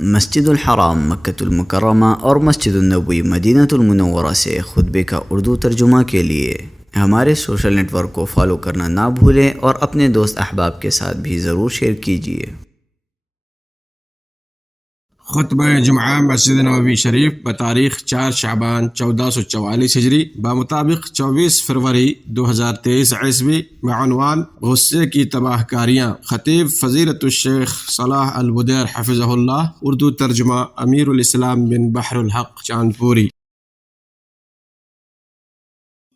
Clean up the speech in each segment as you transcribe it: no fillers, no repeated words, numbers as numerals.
مسجد الحرام مکۃ المکرمہ اور مسجد النبوی مدینہ المنورہ سے خطبے کا اردو ترجمہ کے لیے ہمارے سوشل نیٹ ورک کو فالو کرنا نہ بھولیں اور اپنے دوست احباب کے ساتھ بھی ضرور شیئر کیجیے۔ خطبہ جمعہ مسجد نبوی شریف بتاریخ 4 شعبان 1444 ہجری بمطابق 24 فروری 2023 عیسوی بعنوان غصے کی تباہ کاریاں، خطیب فضیلت الشیخ صلاح البدیر حفظہ اللہ، اردو ترجمہ امیر الاسلام بن بحر الحق چاندپوری۔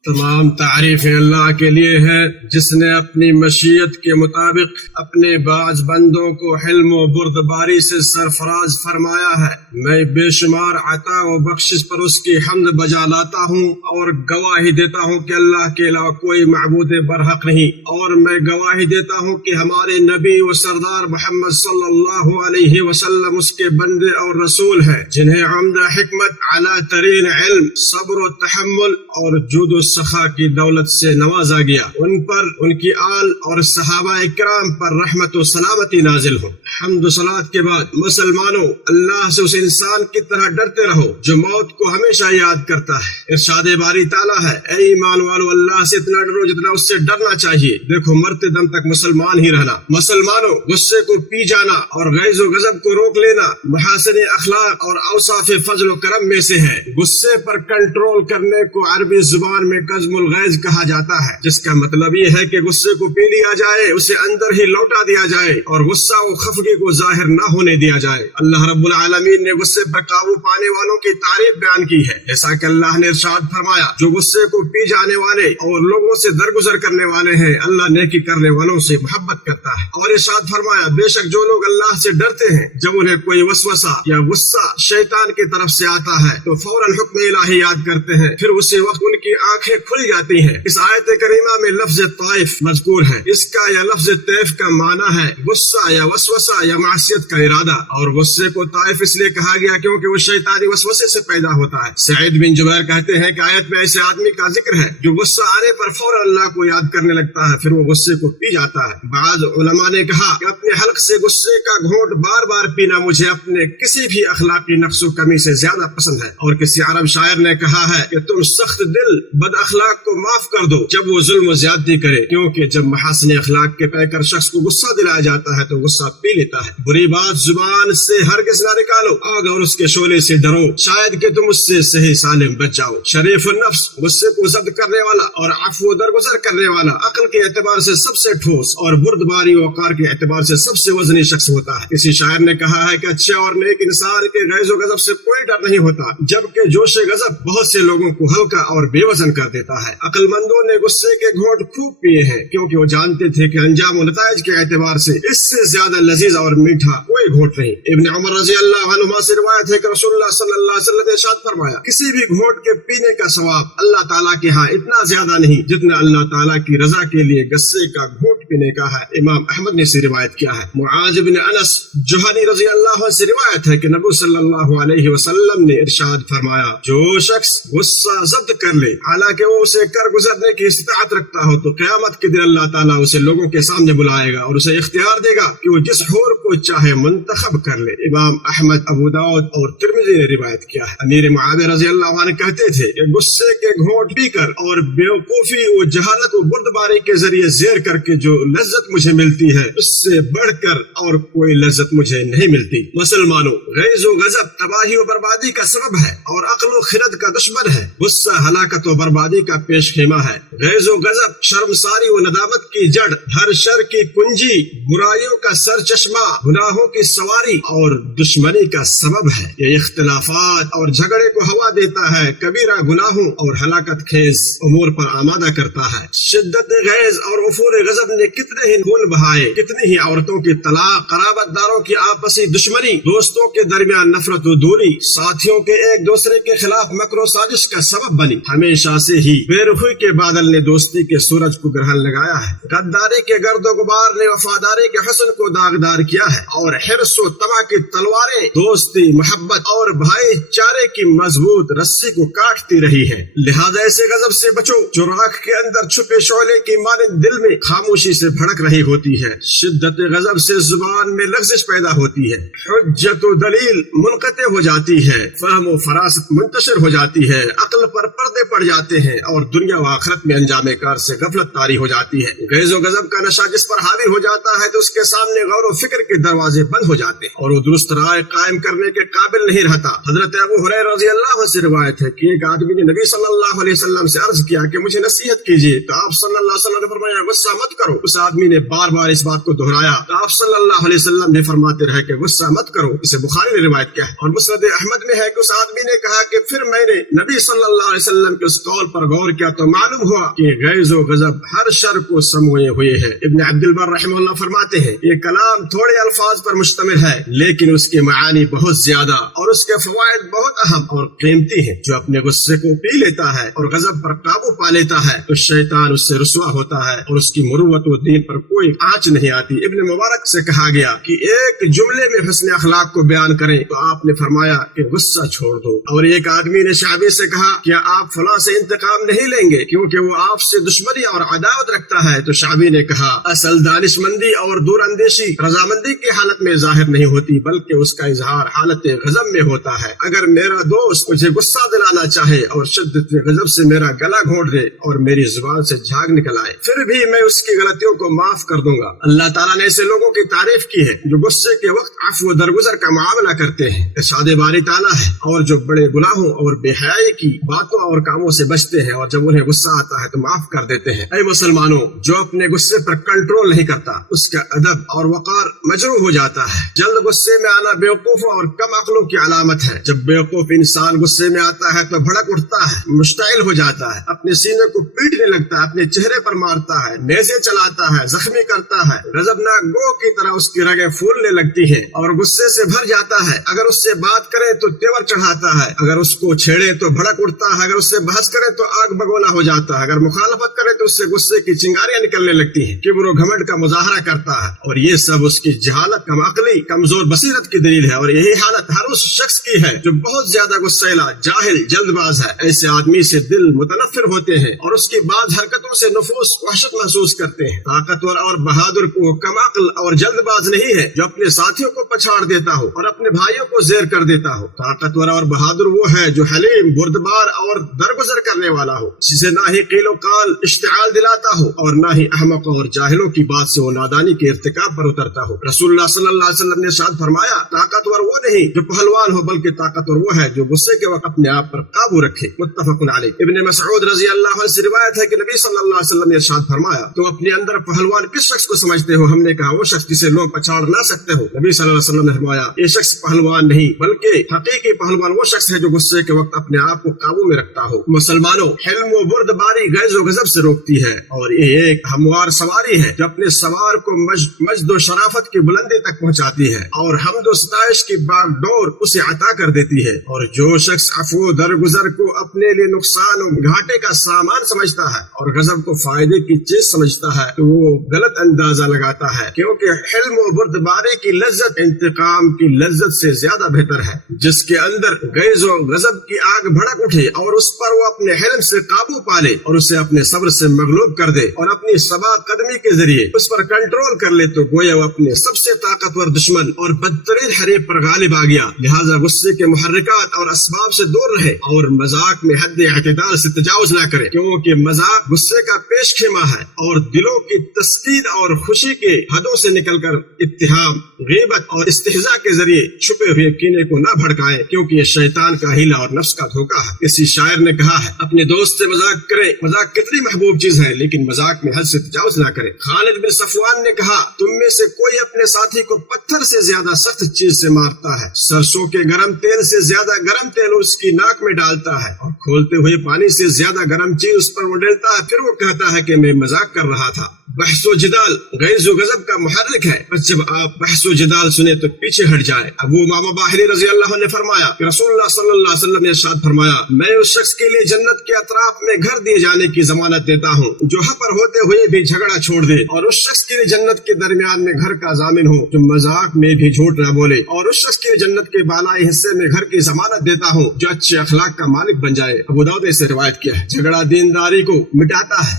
تمام تعریفیں اللہ کے لیے ہے جس نے اپنی مشیت کے مطابق اپنے بعض بندوں کو حلم و بردباری سے سرفراز فرمایا ہے۔ میں بے شمار عطا و بخشش پر اس کی حمد بجا لاتا ہوں اور گواہی دیتا ہوں کہ اللہ کے علاوہ کوئی معبود برحق نہیں، اور میں گواہی دیتا ہوں کہ ہمارے نبی و سردار محمد صلی اللہ علیہ وسلم اس کے بندے اور رسول ہیں، جنہیں عمدہ حکمت، اعلیٰ ترین علم، صبر و تحمل اور جود و سخا کی دولت سے نوازا گیا۔ ان پر، ان کی آل اور صحابہ اکرام پر رحمت و سلامتی نازل ہو۔ حمد و صلات کے بعد مسلمانوں، اللہ سے اس انسان کی طرح ڈرتے رہو جو موت کو ہمیشہ یاد کرتا ہے۔ ارشاد باری تعالیٰ ہے، اے ایمان والو، اللہ سے اتنا ڈرو جتنا اس سے ڈرنا چاہیے۔ دیکھو، مرتے دم تک مسلمان ہی رہنا۔ مسلمانوں، غصے کو پی جانا اور غیظ و غضب کو روک لینا محاسن اخلاق اور اوصاف فضل و کرم میں سے ہے۔ غصے پر کنٹرول کرنے کو عربی زبان میں قزم الغیظ کہا جاتا ہے، جس کا مطلب یہ ہے کہ غصے کو پی لیا جائے، اسے اندر ہی لوٹا دیا جائے اور غصہ و خفگی کو ظاہر نہ ہونے دیا جائے۔ اللہ رب العالمین نے غصے پر قابو پانے والوں کی تعریف بیان کی ہے، جیسا کہ اللہ نے ارشاد فرمایا، جو غصے کو پی جانے والے اور لوگوں سے درگزر کرنے والے ہیں، اللہ نیکی کرنے والوں سے محبت کرتا ہے۔ اور ارشاد فرمایا، بے شک جو لوگ اللہ سے ڈرتے ہیں، جب انہیں کوئی وسوسہ یا غصہ شیطان کی طرف سے آتا ہے تو فوراً حکم الہی یاد کرتے ہیں، پھر اسی وقت ان کی آنکھیں کھل جاتی ہیں۔ اس آیت کریمہ میں لفظ طائف مذکور ہے۔ اس کا یا لفظ طیف کا معنی ہے غصہ یا وسوسہ یا معصیت کا ارادہ، اور غصے کو طائف اس لیے کہا گیا کیونکہ وہ شیطانی وسوسے سے پیدا ہوتا ہے۔ سعید بن جبیر کہتے ہیں کہ آیت میں ایسے آدمی کا ذکر ہے جو غصہ آنے پر فوراً اللہ کو یاد کرنے لگتا ہے، پھر وہ غصے کو پی جاتا ہے۔ بعض علماء نے کہا کہ اپنے حلق سے غصے کا گھونٹ بار بار پینا مجھے اپنے کسی بھی اخلاقی نقص و کمی سے زیادہ پسند ہے۔ اور کسی عرب شاعر نے کہا ہے کہ تم سخت دل بد اخلاق کو معاف کر دو جب وہ ظلم و زیادتی کرے، کیونکہ جب محاسن اخلاق کے پیکر شخص کو غصہ دلایا جاتا ہے تو غصہ پی لیتا ہے۔ بری بات زبان سے ہرگز نہ نکالو، آگ اور اس کے شعلے سے ڈرو، شاید کہ تم اس سے صحیح سالم بچ جاؤ۔ شریف النفس، غصے کو ضبط کرنے والا اور عفو و درگزر کرنے والا، عقل کے اعتبار سے سب سے ٹھوس اور بردباری و وقار کے اعتبار سے سب سے وزنی شخص ہوتا ہے۔ کسی شاعر نے کہا ہے کہ اچھے اور نیک انسان کے غیظ و غضب سے کوئی ڈر نہیں ہوتا، جبکہ جوش غضب بہت سے لوگوں کو ہلکا اور بے وزن کر دیتا ہے۔ عقل مندوں نے غصے کے گھونٹ خوب پیے ہیں، کیونکہ وہ جانتے تھے کہ انجام و نتائج کے اعتبار سے اس سے زیادہ لذیذ اور میٹھا کوئی گھونٹ نہیں۔ ابن عمر رضی اللہ عنہما سے روایت ہے کہ رسول اللہ صلی اللہ علیہ وسلم نے ارشاد فرمایا، کسی بھی گھونٹ کے پینے کا ثواب اللہ تعالیٰ کے ہاں اتنا زیادہ نہیں جتنا اللہ تعالیٰ کی رضا کے لیے غصے کا گھونٹ پینے کا ہے۔ امام احمد نے اسے روایت کیا ہے۔ معاذ بن انس جوہنی رضی اللہ عنہ سے روایت ہے کہ نبی صلی اللہ علیہ وسلم نے ارشاد فرمایا، جو شخص غصہ ضبط کر لے حالانکہ وہ اسے کر گزرنے کی استطاعت رکھتا ہو تو قیامت کے دن اللہ تعالیٰ اسے لوگوں کے سامنے بلائے گا اور اسے اختیار دے گا کہ وہ جس حور کو چاہے منتخب کر لے۔ امام احمد، ابو داؤد اور ترمذی نے روایت کیا ہے۔ امیر معاویہ رضی اللہ عنہ کہتے تھے کہ غصے کے گھونٹ پی کر اور بیوقوفی و جہالت و بردباری کے ذریعے زیر کر کے جو لذت مجھے ملتی ہے، اس سے بڑھ کر اور کوئی لذت مجھے نہیں ملتی۔ مسلمانوں، غیظ و غضب تباہی و بربادی کا سبب ہے اور عقل و خرد کا دشمن ہے۔ غصہ ہلاکت و بربادی کا پیش خیمہ ہے۔ غیظ و غضب شرمساری و ندامت کی جڑ، ہر شر کی کنجی، برائیوں کا سر چشمہ، گناہوں کی سواری اور دشمنی کا سبب ہے۔ یہ اختلافات اور جھگڑے کو ہوا دیتا ہے، کبیرہ گناہوں اور ہلاکت خیز امور پر آمادہ کرتا ہے۔ شدت غیظ اور افور غضب نے کتنے ہی خون بہائے، کتنی ہی عورتوں کی طلاق، قرابت داروں کی آپسی دشمنی، دوستوں کے درمیان نفرت و دوری، ساتھیوں کے ایک دوسرے کے خلاف مکر و سازش کا سبب بنی۔ ہمیشہ سے ہی بے رخی کے بادل نے دوستی کے سورج کو گرہن لگایا ہے، غداری کے گرد و غبار نے وفاداری کے حسن کو داغدار کیا ہے، اور حرص و طمع کی تلواریں دوستی، محبت اور بھائی چارے کی مضبوط رسی کو کاٹتی رہی ہے۔ لہذا ایسے غضب سے بچو جو راکھ کے اندر چھپے شعلے کی مانند دل میں خاموشی سے بھڑک رہی ہوتی ہے، شدت غضب سے زبان میں لغزش پیدا ہوتی ہے، حجت و دلیل منقطع ہو جاتی ہے، فہم و فراست منتشر ہو جاتی ہے، عقل پر پردے پڑ جاتے ہیں اور دنیا و آخرت میں انجام کار سے غفلت طاری ہو جاتی ہے۔ غیظ و غضب کا نشہ جس پر حاوی ہو جاتا ہے تو اس کے سامنے غور و فکر کے دروازے بند ہو جاتے ہیں اور وہ درست رائے قائم کرنے کے قابل نہیں رہتا۔ حضرت ابو ہریرہ رضی اللہ عنہ سے روایت ہے کہ ایک آدمی نے نبی صلی اللہ علیہ وسلم سے عرض کیا کہ مجھے نصیحت کیجیے، تو آپ صلی اللہ علیہ وسلم نے فرمایا غصہ مت کرو۔ اس آدمی نے بار بار اس بات کو دہرایا تو آپ صلی اللہ علیہ وسلم نے فرماتے رہے کہ غصہ مت کرو۔ اسے بخاری نے روایت کیا ہے اور مسند احمد میں ہے کہ اس آدمی نے کہا کہ پھر میں نے نبی صلی اللہ علیہ وسلم کے اس قول پر غور کیا تو معلوم ہوا کہ غیظ و غضب ہر شر کو سموئے ہوئے ہے۔ ابن عبد البر رحمہ اللہ فرماتے ہیں یہ کلام تھوڑے الفاظ پر مشتمل ہے لیکن اس کے معانی بہت زیادہ اور اس کے فوائد بہت اہم اور قیمتی ہیں۔ جو اپنے غصے کو پی لیتا ہے اور غضب پر قابو پا لیتا ہے تو شیطان اس سے رسوا ہوتا ہے اور اس کی مروت و دین پر کوئی آنچ نہیں آتی۔ ابن مبارک سے کہا گیا کہ ایک جملے میں حسن اخلاق کو بیان کریں تو آپ نے فرمایا کہ غصہ چھوڑ دو۔ اور ایک آدمی نے شعبی سے کہا کیا آپ فلاں سے انتقام نہیں لیں گے کیونکہ وہ آپ سے دشمنی اور عداوت رکھتا ہے؟ تو شعبی نے کہا اصل دانش مندی اور دور اندیشی رضامندی کی حالت میں ظاہر نہیں ہوتی بلکہ اس کا اظہار حالت غضب میں ہوتا ہے۔ اگر میرا دوست مجھے غصہ دلانا چاہے اور شدت غضب سے میرا گلا گھونٹ دے اور میری زبان سے جھاگ نکل آئے پھر بھی میں اس کی غلطیوں کو معاف کر دوں گا۔ اللہ تعالیٰ نے ایسے لوگوں کی تعریف کی ہے جو غصے کے وقت عفو و درگزر کا معاملہ کرتے ہیں۔ ارشاد باری تعالیٰ ہے اور جو بڑے گناہوں اور بے حیائی کی باتوں اور کاموں سے بچتے ہیں اور جب انہیں غصہ آتا ہے تو معاف کر دیتے ہیں۔ اے مسلمانوں، جو اپنے غصے پر کنٹرول نہیں کرتا اس کا ادب اور وقار مجروح ہو جاتا ہے۔ جلد غصے میں آنا بیوقوفوں اور کم عقلوں کی علامت ہے۔ جب بیوقوف انسان غصے میں آتا ہے تو بھڑک اٹھتا ہے، مشتعل ہو جاتا ہے، اپنے سینے کو پیٹنے لگتا ہے، اپنے چہرے پر مارتا ہے، نیزے چلاتا ہے، زخمی کرتا ہے، غضبناک گو کی طرح اس کی رگیں پھولنے لگتی ہیں اور غصے سے بھر جاتا ہے۔ اگر اس سے بات کرے تو تیور چڑھاتا ہے، اگر اس کو چھیڑے تو بھڑک اٹھتا ہے، اگر اس سے بحث کرے تو آگ بگولا ہو جاتا ہے، اگر مخالفت کرے تو اس سے غصے کی چنگاریاں نکلنے لگتی ہیں، کبر و گھمنڈ کا مظاہرہ کرتا ہے اور یہ سب اس کی جہالت، کم عقلی، کمزور بصیرت کی دلیل ہے۔ اور یہی حالت ہر اس شخص کی ہے جو بہت زیادہ غصیلا، جاہل، جلد باز ہے۔ ایسے آدمی سے دل متنفر ہوتے ہیں اور اس کی بعض حرکتوں سے نفوس وحشت محسوس کرتے ہیں۔ طاقتور اور بہادر کو کم عقل اور جلد باز نہیں ہے جو اپنے ساتھیوں کو پچھاڑ دیتا ہو اور اپنے بھائیوں کو زیر کر دیتا ہو۔ طاقتور اور بہادر وہ ہے جو حلیم، بردبار اور درگزر کرنے والا ہو، جسے نہ ہی قیل و قال اشتعال دلاتا ہو اور نہ ہی احمق اور جاہلوں کی بات سے وہ نادانی کے ارتکاب پر اترتا ہو۔ رسول اللہ صلی اللہ علیہ وسلم نے ارشاد فرمایا طاقتور وہ نہیں جو پہلوان ہو بلکہ طاقتور وہ ہے جو غصے کے وقت اپنے آپ پر قابو رکھے۔ متفق علیہ۔ ابن مسعود رضی اللہ عنہ سے روایت ہے کہ نبی صلی اللہ علیہ وسلم نے ارشاد فرمایا تم اپنے اندر پہلوان کس شخص کو سمجھتے ہو؟ ہم نے کہا وہ شخص جسے لوگ پچھاڑ نہ سکتے ہو۔ نبی صلی اللہ علیہ وسلم نے فرمایا یہ شخص پہلوان نہیں بلکہ حقیقی پہلوان وہ شخص ہے جو غصے کے وقت اپنے آپ کو قابو میں رکھتا ہو۔ مسلمانوں، حلم و بردباری غیظ و غضب سے روکتی ہے اور یہ ایک ہموار سواری ہے جو اپنے سوار کو مجد و شرافت کی بلندی تک پہنچاتی ہے اور حمد و ستائش کی باغ ڈور اسے عطا کر دیتی ہے۔ اور جو شخص عفو درگزر کو اپنے لیے نقصان و گھاٹے کا سامان سمجھتا ہے اور غضب کو فائدے کی چیز سمجھتا ہے تو وہ غلط اندازہ لگاتا ہے، کیونکہ حلم و بردباری کی لذت انتقام کی لذت سے زیادہ بہتر ہے۔ جس کے اندر غیظ و غضب کی آگ بھڑک اٹھے اور اس پر وہ اپنے حلم سے قابو پالے اور اسے اپنے صبر سے مغلوب کر دے اور اپنی ثبات قدمی کے ذریعے اس پر کنٹرول کر لے تو گویا وہ اپنے سب سے طاقتور دشمن اور بدترین حریف پر غالب آ گیا۔ لہذا غصے کے محرکات اور اسباب سے دور رہے اور مذاق میں حد اعتدال سے تجاوز نہ کرے، کیونکہ مذاق غصے کا پیش خیمہ ہے اور دلوں کی تسکین اور خوشی کے حدوں سے نکل کر اتہام، غیبت اور استہزاء کے ذریعے چھپے ہوئے کینے کو نہ بھڑکائے، کیونکہ یہ شیطان کا ہیلا اور نفس کا دھوکہ ہے۔ کسی شاعر نے کہا ہے اپنے دوست سے مذاق کرے، مذاق کتنی محبوب چیز ہے لیکن مذاق میں حد سے تجاوز نہ کرے۔ خالد بن صفوان نے کہا تم میں سے کوئی اپنے ساتھی کو پتھر سے زیادہ سخت چیز سے مارتا ہے، سرسوں کے گرم تیل سے زیادہ گرم تیل اس کی ناک میں ڈالتا ہے اور کھولتے ہوئے پانی سے زیادہ گرم چیز اس پر اڈیلتا ہے، پھر وہ کہتا ہے کہ میں مذاق کر رہا تھا۔ بحث و جدال غیظ و غضب کا محرک ہے، بس جب آپ بحث و جدال سنیں تو پیچھے ہٹ جائیں۔ ابو امامہ باہلی رضی اللہ عنہ نے فرمایا کہ رسول اللہ صلی اللہ علیہ وسلم نے ارشاد فرمایا میں اس شخص کے لیے جنت کے اطراف میں گھر دیے جانے کی ضمانت دیتا ہوں جو حق پر ہوتے ہوئے بھی جھگڑا چھوڑ دے، اور اس شخص کے لیے جنت کے درمیان میں گھر کا ضامن ہو جو مذاق میں بھی جھوٹ نہ بولے، اور اس شخص کے لیے جنت کے بالائی حصے میں گھر کی ضمانت دیتا ہوں جو اچھے اخلاق کا مالک بن جائے۔ ابو داؤد سے روایت کیا ہے۔ جھگڑا دینداری کو مٹاتا ہے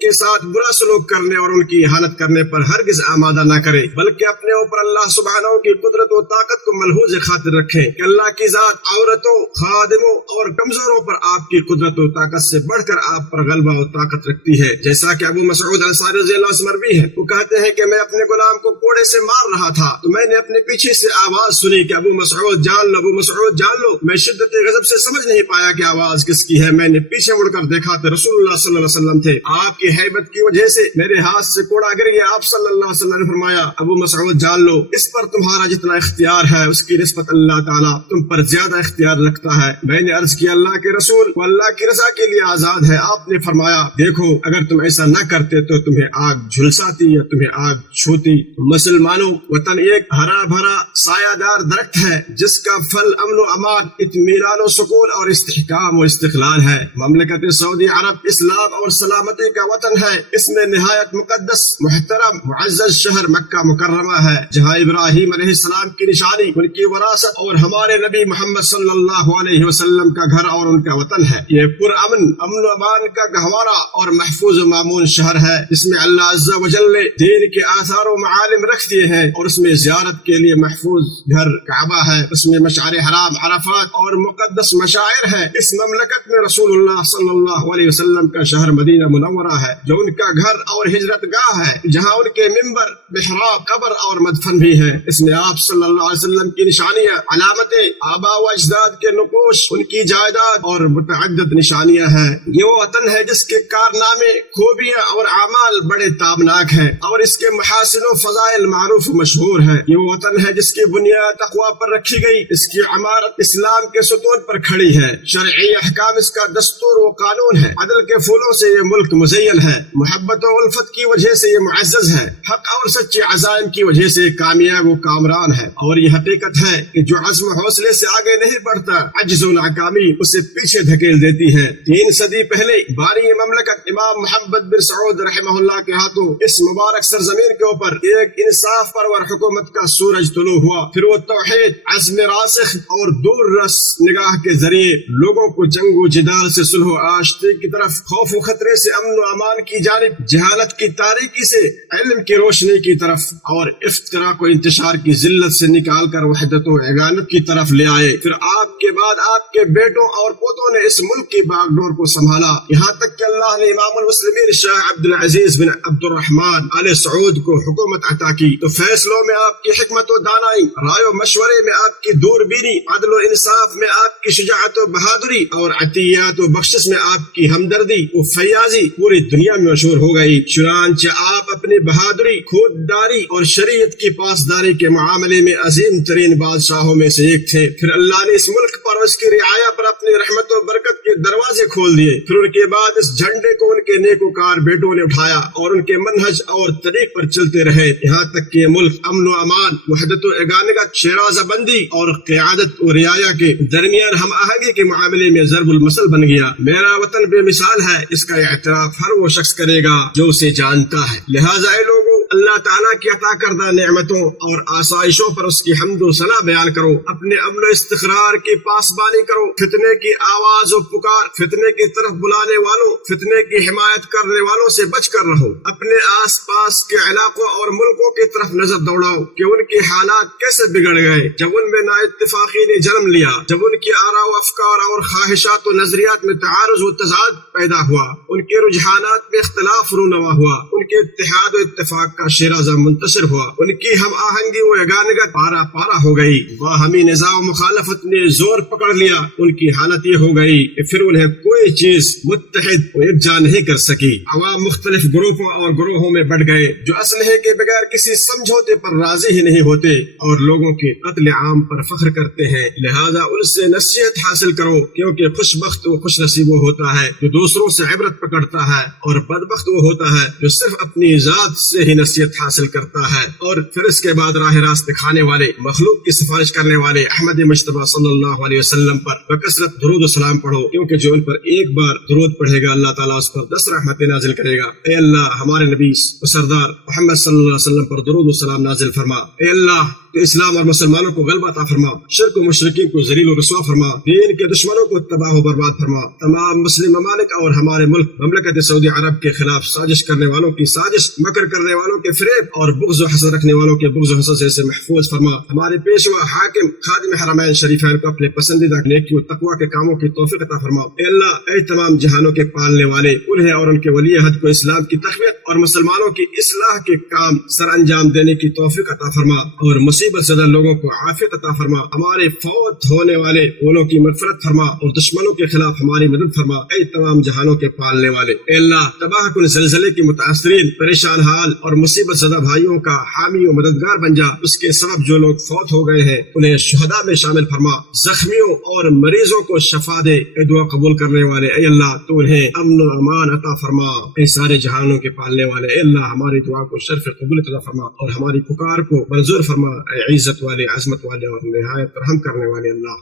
کے ساتھ برا سلوک کرنے اور ان کی اہانت کرنے پر ہرگز آمادہ نہ کرے، بلکہ اپنے اوپر اللہ سبحانہ کی قدرت و طاقت کو ملحوظ خاطر رکھیں کہ اللہ کی ذات عورتوں، خادموں اور کمزوروں پر آپ کی قدرت و طاقت سے بڑھ کر آپ پر غلبہ و طاقت رکھتی ہے، جیسا کہ ابو مسعود انصاری رضی اللہ عنہ سے مروی ہے، وہ کہتے ہیں کہ میں اپنے غلام کو کوڑے سے مار رہا تھا تو میں نے اپنے پیچھے سے آواز سنی کہ ابو مسعود جان لو، ابو مسعود جان لو۔ میں شدت غضب سے سمجھ نہیں پایا کہ آواز کس کی ہے، میں نے پیچھے مڑ کر دیکھا تو رسول اللہ صلی اللہ علیہ وسلم تھے، آپ کی ہیبت کی وجہ سے میرے ہاتھ سے کوڑا گر گیا۔ آپ صلی اللہ علیہ وسلم نے فرمایا ابو مسعود جان لو، اس پر تمہارا جتنا اختیار ہے اس کی نسبت اللہ تعالیٰ تم پر زیادہ اختیار رکھتا ہے۔ میں نے عرض کیا اللہ کے رسول، وہ اللہ کی رضا کے لیے آزاد ہے۔ آپ نے فرمایا دیکھو اگر تم ایسا نہ کرتے تو تمہیں آگ جھلساتی یا تمہیں آگ چھوتی۔ مسلمانوں، وطن ایک ہرا بھرا سایہ دار درخت ہے جس کا پھل امن و امان، اطمینان و سکون اور استحکام و استقلال ہے۔ مملکت سعودی عرب اسلام اور سلامتی کا وطن ہے، اس میں نہایت مقدس، محترم، معزز شہر مکہ مکرمہ ہے جہاں ابراہیم علیہ السلام کی نشانی، ان کی وراثت اور ہمارے نبی محمد صلی اللہ علیہ وسلم کا گھر اور ان کا وطن ہے۔ یہ پرامن، امن و امان کا گہوارہ اور محفوظ و مامون شہر ہے جس میں اللہ عز و جل نے دین کے آثار و معالم رکھ دیے ہیں، اور اس میں زیارت کے لیے محفوظ گھر کعبہ ہے، اس میں مشعر حرام، عرفات اور مقدس مشاعر ہے۔ اس مملکت میں رسول اللہ صلی اللہ علیہ وسلم کا شہر مدینہ منورہ ہے جو ان کا گھر اور ہجرت گاہ ہے، جہاں ان کے منبر، محراب، قبر اور مدفن بھی ہے۔ اس میں آپ صلی اللہ علیہ وسلم کی نشانیاں، علامتیں، آباء و اجداد کے نقوش، ان کی جائیداد اور متعدد نشانیاں ہیں۔ یہ وہ وطن ہے جس کے کارنامے، خوبیاں اور اعمال بڑے تابناک ہیں اور اس کے محاسن و فضائل معروف و مشہور ہیں۔ یہ وہ وطن ہے جس کی بنیاد تقویٰ پر رکھی گئی، اس کی عمارت اسلام کے ستون پر کھڑی ہے، شرعی احکام اس کا دستور و قانون ہے، عدل کے پھولوں سے یہ ملک مزین ہے، محبت و الفت کی وجہ سے یہ معزز ہے، حق اور سچے عزائم کی وجہ سے کامیاب و کامران ہے، اور یہ حقیقت ہے کہ جو عزم حوصلے سے آگے نہیں بڑھتا، عجز و ناکامی اسے پیچھے دھکیل دیتی ہے۔ 3 صدی پہلے بانی مملکت امام محمد بن سعود رحمہ اللہ کے ہاتھوں اس مبارک سرزمین کے اوپر ایک انصاف پرور حکومت کا سورج طلوع ہوا، پھر وہ توحید، عزم راسخ اور دور رس نگاہ کے ذریعے لوگوں کو جنگ و جدال سے صلح و آشتی کی طرف، خوف و خطرے سے امن و امان کی جانب، جہالت کی تاریکی سے علم کی روشنی کی طرف، اور افتراق و انتشار کی ذلت سے نکال کر وحدت و یگانت کی طرف لے آئے۔ پھر آپ کے بعد آپ کے بیٹوں اور پوتوں نے اس ملک کی باغ ڈور کو سنبھالا، یہاں تک کہ اللہ نے امام المسلمین شاہ عبد العزیز بن عبد الرحمن آل سعود کو حکومت عطا کی، تو فیصلوں میں آپ کی حکمت و دانائی، رائے و مشورے میں آپ کی دور بینی، عدل و انصاف میں آپ کی شجاعت و بہادری، اور عطیات و بخشش میں آپ کی ہمدردی و فیاضی پوری دنیا میں مشہور ہو گئی۔ چنانچہ آپ اپنی بہادری، خودداری اور شریعت کی پاسداری کے معاملے میں عظیم ترین بادشاہوں میں سے ایک تھے۔ پھر اللہ نے اس ملک پر اور اس کی رعایا پر اپنی رحمت و برکت کے دروازے کھول دیے۔ پھر ان کے بعد اس جھنڈے کو ان کے نیکوکار بیٹوں نے اٹھایا اور ان کے منہج اور طریق پر چلتے رہے، یہاں تک کہ یہ ملک امن و امان، وحدت و یگانگت، شیرازہ بندی اور قیادت و رعایا کے درمیان ہم آہنگی کے معاملے میں ضرب المثل بن گیا۔ میرا وطن بے مثال ہے، اس کا اعتراف ہر وہ شخص کرے گا جو اسے جانتا ہے۔ لہٰذا اے لوگوں، اللہ تعالیٰ کی عطا کردہ نعمتوں اور آسائشوں پر اس کی حمد و ثنا بیان کرو، اپنے امن و استقرار کی پاسبانی کرو، فتنے کی آواز و پکار، فتنے کی طرف بلانے والوں، فتنے کی حمایت کرنے والوں سے بچ کر رہو، اپنے آس پاس کے علاقوں اور ملکوں کی طرف نظر دوڑاؤ کہ ان کے حالات کیسے بگڑ گئے جب ان میں نا اتفاقی نے جنم لیا، جب ان کی آراء و افکار اور خواہشات و نظریات میں تعارض و تضاد پیدا ہوا، ان کے رجحانات میں اختلاف رونما ہوا، ان کے اتحاد و اتفاق کا شیرازہ منتشر ہوا، ان کی ہم آہنگی و یگانگت پارا پارا ہو گئی، باہمی نزاع و مخالفت نے زور پکڑ لیا، ان کی حالت یہ ہو گئی کہ پھر انہیں کوئی چیز متحد و یکجا نہیں کر سکی۔ عوام مختلف گروہوں اور گروہوں میں بٹ گئے جو اسلحے کے بغیر کسی سمجھوتے پر راضی ہی نہیں ہوتے اور لوگوں کے قتل عام پر فخر کرتے ہیں۔ لہذا ان سے نصیحت حاصل کرو، کیونکہ خوش بخت و خوش نصیب وہ ہوتا ہے جو دوسروں سے عبرت پکڑتا ہے، اور بدبخت وہ ہوتا ہے جو صرف اپنی ذات سے ہی نصیحت حیثیت حاصل کرتا ہے، اور پھر اس کے بعد راہ راست دکھانے والے، مخلوق کی سفارش کرنے والے احمد مجتبی صلی اللہ علیہ وسلم پر بکثرت درود و سلام پڑھو، کیونکہ جو ان پر ایک بار درود پڑھے گا اللہ تعالیٰ اس پر 10 رحمتیں نازل کرے گا۔ اے اللہ ہمارے نبی و سردار محمد صلی اللہ علیہ وسلم پر درود و سلام نازل فرما۔ اے اللہ تو اسلام اور مسلمانوں کو غلبہ عطا فرما، شرک و مشرکین کو ذلیل و رسوا فرما، دین کے دشمنوں کو تباہ و برباد فرما، تمام مسلم ممالک اور ہمارے ملک مملکت سعودی عرب کے خلاف سازش کرنے والوں کی سازش، مکر کرنے والوں کے فریب اور بغض و حسد رکھنے والوں کے بغض و حسد سے محفوظ فرما۔ ہمارے پیشوا حاکم خادم حرمین شریفین کو اپنے پسندیدہ نیکی و تقوی کے کاموں کی توفیق عطا فرما۔ اے اللہ اے تمام جہانوں کے پالنے والے، انہیں اور ان کے ولی عہد کو اسلام کی تقویت اور مسلمانوں کی اصلاح کے کام سر انجام دینے کی توفیق عطا فرما، اور مصیبت زدہ لوگوں کو عافیت عطا فرما۔ ہمارے فوت ہونے والے انہوں کی مغفرت فرما، اور دشمنوں کے خلاف ہماری مدد فرما۔ اے تمام جہانوں کے پالنے والے، اے اللہ تباہ کن زلزلے کے متاثرین، پریشان حال اور مصیبت زدہ بھائیوں کا حامی و مددگار بن جا۔ اس کے سبب جو لوگ فوت ہو گئے ہیں انہیں شہداء میں شامل فرما، زخمیوں اور مریضوں کو شفا دے۔ اے دعا قبول کرنے والے، اے اللہ تو انہیں امن و امان عطا فرما۔ اے سارے جہانوں کے پالنے والے، اے اللہ ہماری دعا کو شرف قبول عطا فرما، اور ہماری پکار کو منظور فرما۔ اے عزت والے، عظمت والے اور نہایت رحم کرنے والے اللہ،